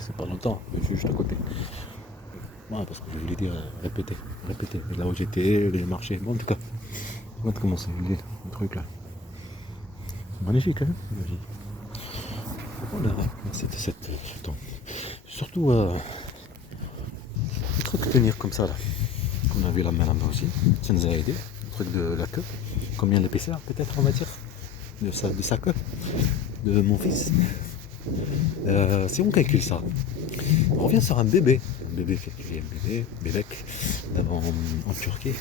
C'est pas longtemps, je suis juste à côté. Ouais, parce que je voulais dire répéter. Là où j'étais, les marchés. Bon, en tout cas, regarde comment c'est le truc là. C'est magnifique, hein? Magnifique. Voilà, cette temps. Surtout, le truc à tenir comme ça là. On a vu la main là-bas aussi. Ça nous a aidé. Le truc de la queue. Combien l'épaisseur peut-être on va dire de sa queue. De mon fils. Si on calcule ça, on revient sur un bébé. Un bébé fait un bébé, d'abord en Turquie.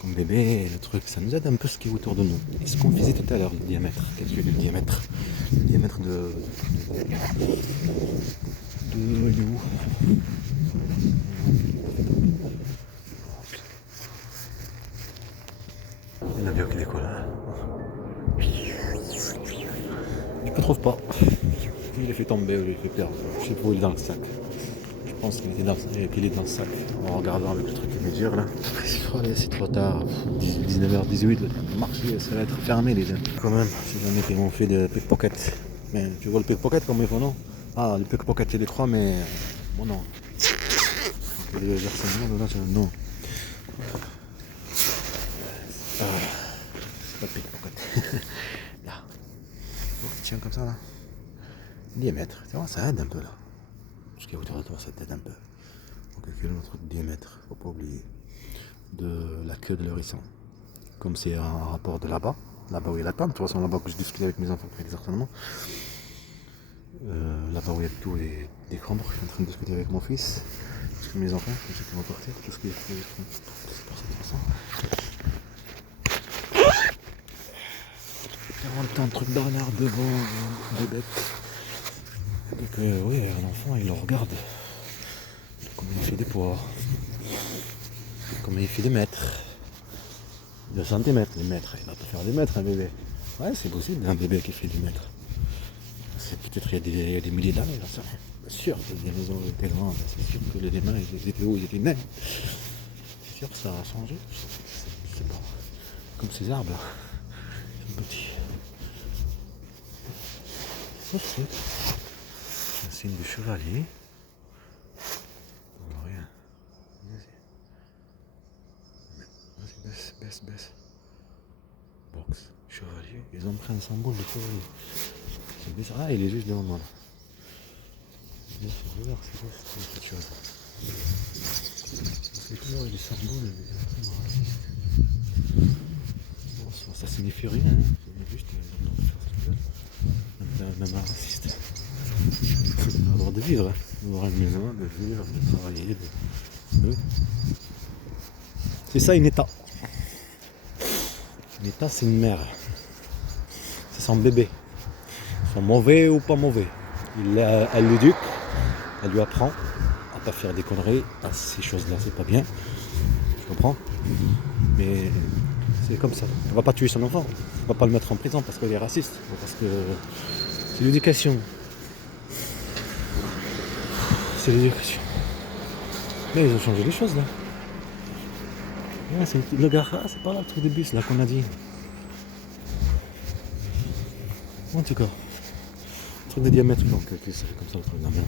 Comme bébé, le truc, ça nous aide un peu ce qui est autour de nous. Et ce qu'on faisait tout à l'heure, le diamètre. Qu'est-ce que le diamètre? Le diamètre de où? Il y a l'avion qui décolle. Je ne trouve pas. Il est fait tomber, il est fait perdre. Je sais pas où il est dans le sac. Je pense qu'il est dans le sac. En regardant avec le truc de mesure là. C'est trop tard. 19h18, le marché ça va être fermé déjà. Quand même, si jamais ils m'ont fait de pickpocket. Mais tu vois le pickpocket comme il faut non? Ah le pickpocket c'est les trois mais bon non. Le versement dedans c'est non. C'est pas le pickpocket. Là. Donc tu tiens comme ça là. Diamètre, tu vois ça aide un peu là. Ce qui est autour de toi ça t'aide un peu. On calcule notre diamètre, faut pas oublier. De la queue de l'hérisson. Comme c'est un rapport de là-bas où il y a la table, de toute façon là-bas que je discutais avec mes enfants exactement. Là-bas où il y a tout des chambres, je suis en train de discuter avec mon fils, parce que mes enfants, je sais qu'ils vont partir, tout ce qui est c'est pour ça. 40 ans, truc d'arnard devant, bébête. Donc oui, un enfant il le regarde. Comment il fait des poids, comment il fait des mètres. 2 centimètres, les mètres, il va pas faire des mètres un bébé. Ouais, c'est possible un bébé qui fait des mètres. C'est peut-être il y a des milliers d'années, là, ça. C'est sûr que les maisons étaient grandes, c'est sûr que les mains ils étaient hauts, ils étaient nets. C'est sûr que ça a changé. C'est pas comme ces arbres là. Ils sont petits. Ça c'est un signe du chevalier. On voit rien. Vas-y, baisse. Box, chevalier. Ils ont pris un symbole de chevalier. Ah, il est juste devant moi là. Regarde, c'est quoi cette chose? C'est toujours des symboles. Bon, ça signifie rien, hein. C'est juste même un raciste. On a le droit de vivre, hein. D'avoir une maison, de vivre, de travailler, de... C'est ça une état. Une état c'est une mère. C'est son bébé. Ils sont mauvais ou pas mauvais. Elle l'éduque, elle lui apprend à pas faire des conneries, à ces choses-là, c'est pas bien. Je comprends. Mais c'est comme ça. On va pas tuer son enfant. On va pas le mettre en prison parce qu'il est raciste. Parce que c'est l'éducation. C'est l'éducation. Mais ils ont changé les choses là. Ouais, c'est le gars, c'est pas là le truc de bus là qu'on a dit. En tout cas, le truc de diamètre, donc c'est comme ça le truc de la main.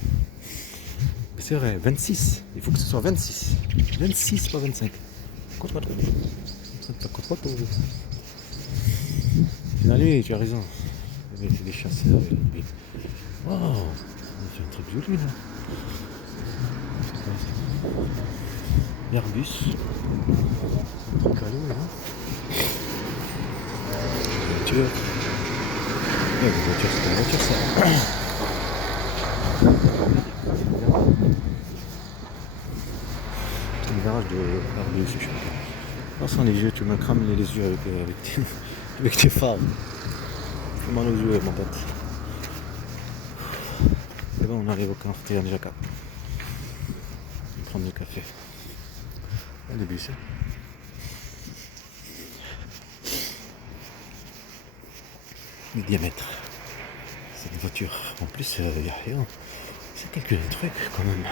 Mais c'est vrai, 26. Il faut que ce soit 26. 26, pas 25. Compte pas trop. Ça compte pas trop. Finalement, tu as raison. Il y avait des chasseurs. Waouh, on a fait un truc joli là. Airbus. Un truc à l'eau là. Voiture. Ouais, la voiture, c'est une voiture ça. C'est un garage de Airbus, je sais pas. Non, sans les yeux, tu me crames les yeux avec tes phares. Fais mal aux yeux, mon pote. C'est bon, on arrive au café en Jacques. On va prendre du café. Le bus. Le diamètre. C'est une voiture. En plus, il y a rien. C'est calculé le truc quand même.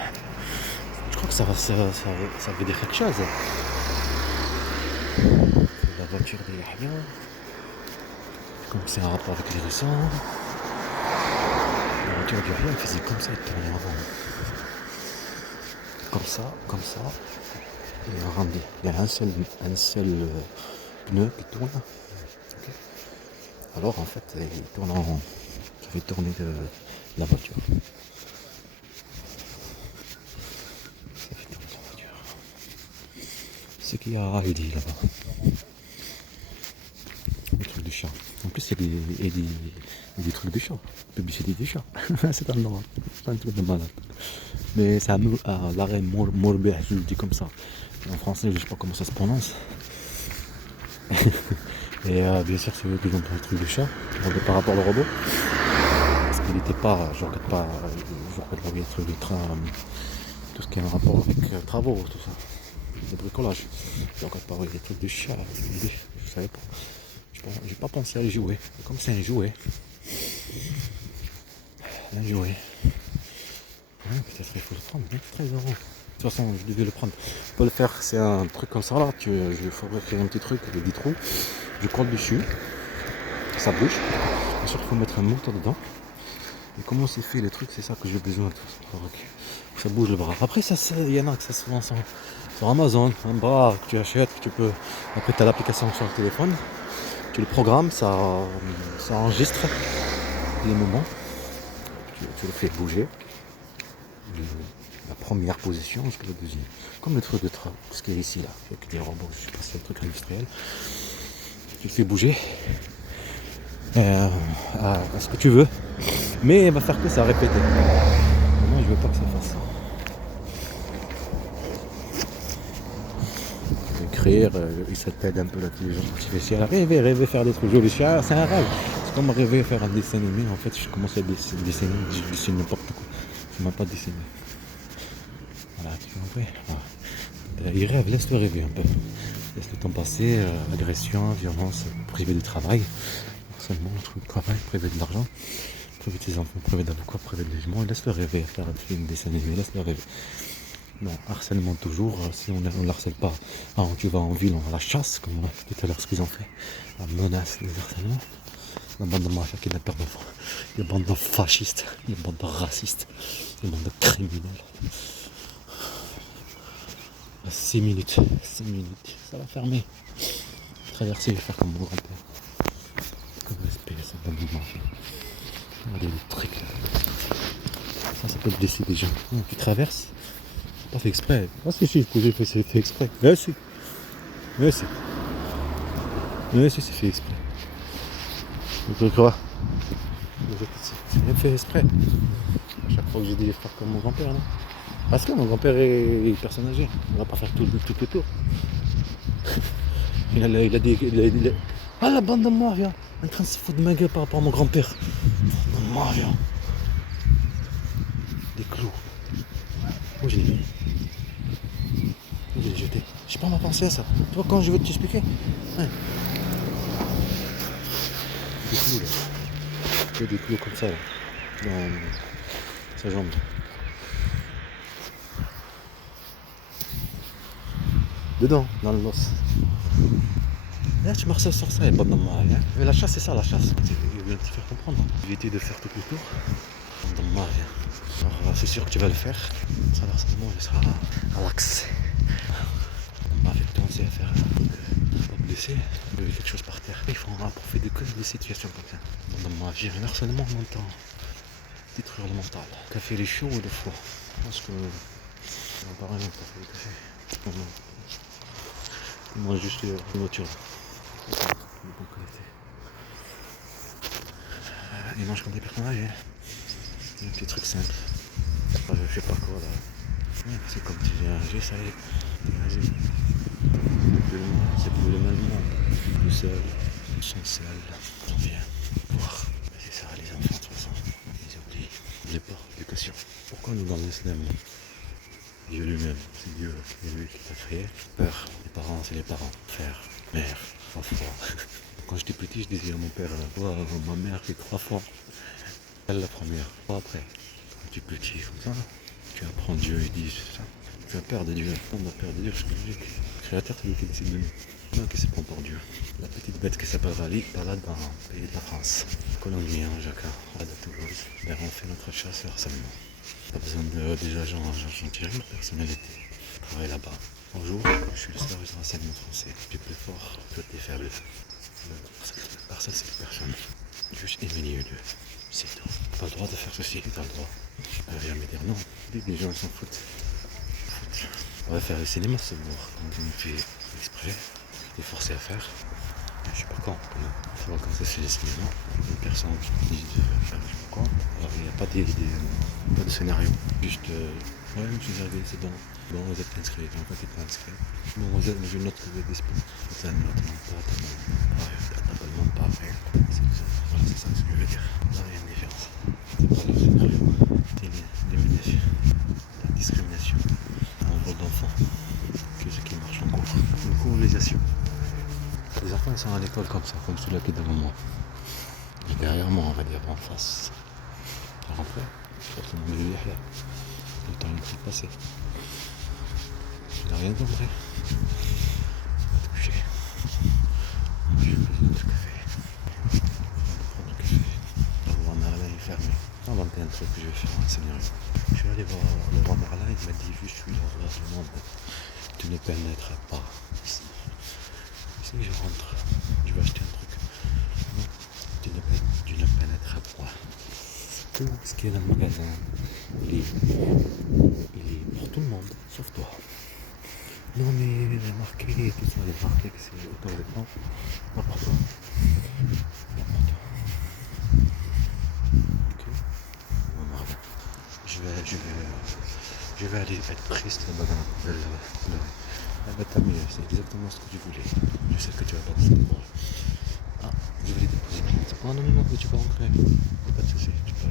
Je crois que ça veut dire quelque chose. La voiture des Yahya. Comme c'est un rapport avec les récents. voiture du rien, elle faisait comme ça, elle tournait en rond. Comme ça. Et regardez, il y a un seul pneu qui tourne. Okay. Alors en fait, il tourne en rond. Ça fait tourner la voiture. Ça fait tourner la voiture. C'est qu'il y a Heidi là-bas. Le truc du chat. En plus, il y a des trucs de chat. Publicité des chats. C'est un endroit. C'est un truc de malade. Mais c'est à l'arrêt Morbet, je le dis comme ça. En français, je ne sais pas comment ça se prononce. Et bien sûr, c'est eux qui ont pris le truc du chat. Par rapport au robot. Parce qu'il n'était pas. Je regarde pas. Je regarde les trucs de train. Tout ce qui est en rapport avec travaux, tout ça. Des bricolages. Je regarde pas les trucs de chat. Je savais pas. J'ai pas pensé à y jouer. Comme c'est un jouet. Ouais, peut-être il faut le prendre. 13 euros. De toute façon, je devais le prendre. Je peux le faire, c'est un truc comme ça là. Je fabriquer un petit truc avec des trous. Je colle dessus. Ça bouge. Bien sûr, il faut mettre un moteur dedans. Et comment c'est fait les trucs, c'est ça que j'ai besoin de ça bouge le bras. Après, il y en a que ça se vend sur Amazon. Un bras que tu achètes, que tu peux. Après, tu as l'application sur le téléphone. Tu le programmes, ça enregistre les moments. Tu le fais bouger. La première position jusqu'à la deuxième. Comme le truc de train, ce qui est ici là. Avec des robots, je sais pas si c'est un truc industriel. Tu le fais bouger. À ce que tu veux. Mais il va faire que ça répéter. Moi je veux pas que ça fasse ça. Écrire, ça t'aide un peu l'intelligence artificielle. Rêver faire des trucs jolis. C'est un rêve. C'est comme rêver faire un dessin animé. En fait, je commence à dessiner, je dessine n'importe quoi. Je ne m'as pas dessiné. Voilà, tu vois, voilà. Il rêve, laisse-le rêver un peu. Laisse le temps passer, agression, violence, privé du travail. Seulement, truc de travail, privé de l'argent, privé de tes enfants, privé d'avocat, privé de logement. Laisse-le rêver, faire un film, dessin animé, laisse-le rêver. Non, harcèlement toujours, si on ne l'harcèle pas, tu vas en ville, on la chasse, comme tout à l'heure ce qu'ils ont fait. La menace des harcèlements. La bande de mafias qui n'a pas d'enfants. Les bandes de fascistes, les bandes de racistes, les bandes de criminels. 6 minutes, ça va fermer. Traverser, je vais faire comme mon grand-père. Comme respect, ça va me manger. Regardez le truc là. Ça peut blesser des gens. Tu traverses, c'est pas fait exprès. Ah si, j'ai fait exprès. Mais si, c'est fait exprès. Tu crois? C'est bien fait exprès. À chaque fois que j'ai dit faire comme mon grand-père, non? Parce que mon grand-père est une personne âgée. On va pas faire tout le tour. Il a dit. Ah la bande de moi, viens. En train de se foutre de ma gueule par rapport à mon grand-père. Bande de moi, viens. Des clous. Où je l'ai mis? Où je l'ai jeté? J'ai pas ma pensée à ça. Tu vois quand je vais t'expliquer? Ouais. Des clous là. Il y a des clous comme ça là. Dans sa jambe. Dedans, dans l'os. Là, tu marches sur ça, et bande de moi. Hein. Mais la chasse, c'est ça, la chasse. Il veut te faire comprendre. Éviter de faire tout le tour. Bande de moi, viens. Alors, c'est sûr que tu vas le faire. Ça, harcèlement, il sera à l'axe. On va commencer à faire pas blesser, lever quelque chose par terre. Il faut en profiter que des situations comme ça. Bande de moi, j'ai un harcèlement mental. Détruire le mental. Le café, il est chaud ou il est froid? Parce que. On va pas rien pour le café. Moi, juste une voiture. Il mange comme des personnages. Hein. Un petit truc simple. Je sais pas quoi là. Ouais, c'est comme si j'ai un G, ça y est. C'est plus le même monde. Plus seul. Ils sont seuls. On vient voir. C'est ça les enfants de toute façon. Ils oublient. N'oubliez pas l'éducation. Pourquoi nous dans l'islam? Dieu lui-même, c'est Dieu, c'est lui qui t'a créé. Père, les parents, c'est les parents. Frère, mère, 3 fois. Quand j'étais petit, je disais à mon père, ma mère fait 3 fois. Elle la première, pas après. Quand tu es petit comme ça, tu apprends Dieu, il dit ça. Tu as peur de Dieu. On a peur de Dieu, c'est logique. Le créateur, c'est lui qui décide de nous. Non, qui se prend pour Dieu. La petite bête qui s'appelle Rally balade dans le pays de la France. Colombie, Jacques, à Toulouse. D'ailleurs, on fait notre chasse récemment. Pas besoin des agents argentins, la personnalité. Je travaille là-bas. Bonjour, je suis le service de renseignement français. Du plus fort que des faibles. Personne, c'est personne. Juste Émilie Lieu. C'est tout. T'as le droit de faire ceci, t'as le droit. Elle va jamais dire non. Les gens s'en foutent. On va faire le cinéma ce jour. Quand on fait exprès, on est forcé à faire. Je sais pas quand. Ça va quand ça se fait le cinéma. Une personne dit de faire je sais pas quoi. Alors il n'y a pas de scénario. Juste ouais, je suis arrivé, c'est bon. Bon, vous êtes inscrit. En fait, t'es pas inscrit. Bon, vous êtes, je note que vous êtes disponible. T'as une note, pas vrai. Voilà, c'est ça ce que je veux dire. Là, il y a une différence. C'est pas le scénario. C'est l'élimination. La discrimination. Un rôle d'enfant. Que ce qui marche en cours. Une colonisation. Les enfants ils sont à l'école comme ça, comme celui-là qui est devant moi. Et derrière moi, on va dire en face. À rentrer, surtout mon milieu là. Le temps est en train de passer. Il n'a rien compris. On va te coucher. Je vais besoin de café. On va prendre du café. Le roi Merlin est fermé. On va inventer un truc que je vais faire en Seigneur. Je suis allé voir le roi Merlin, il m'a dit je suis le roi du monde. Tu ne pénétreras pas. Si je rentre, je vais acheter un truc. Non, tu ne pénétreras pas. Tout ce qui est dans le magasin, il est pour tout le monde, sauf toi. Non mais les marqués, tout ça, les marqués que c'est autorisé. Non, pas pour toi. Pas pour toi. Ok. Voilà. Je vais aller être triste là-bas dans le pleurer. Ah bah tant mieux, c'est exactement ce que tu voulais. Je sais que tu vas pas me voir. Ah, je vais les déposer. Oh non, tu peux rentrer. Pas de soucis, tu peux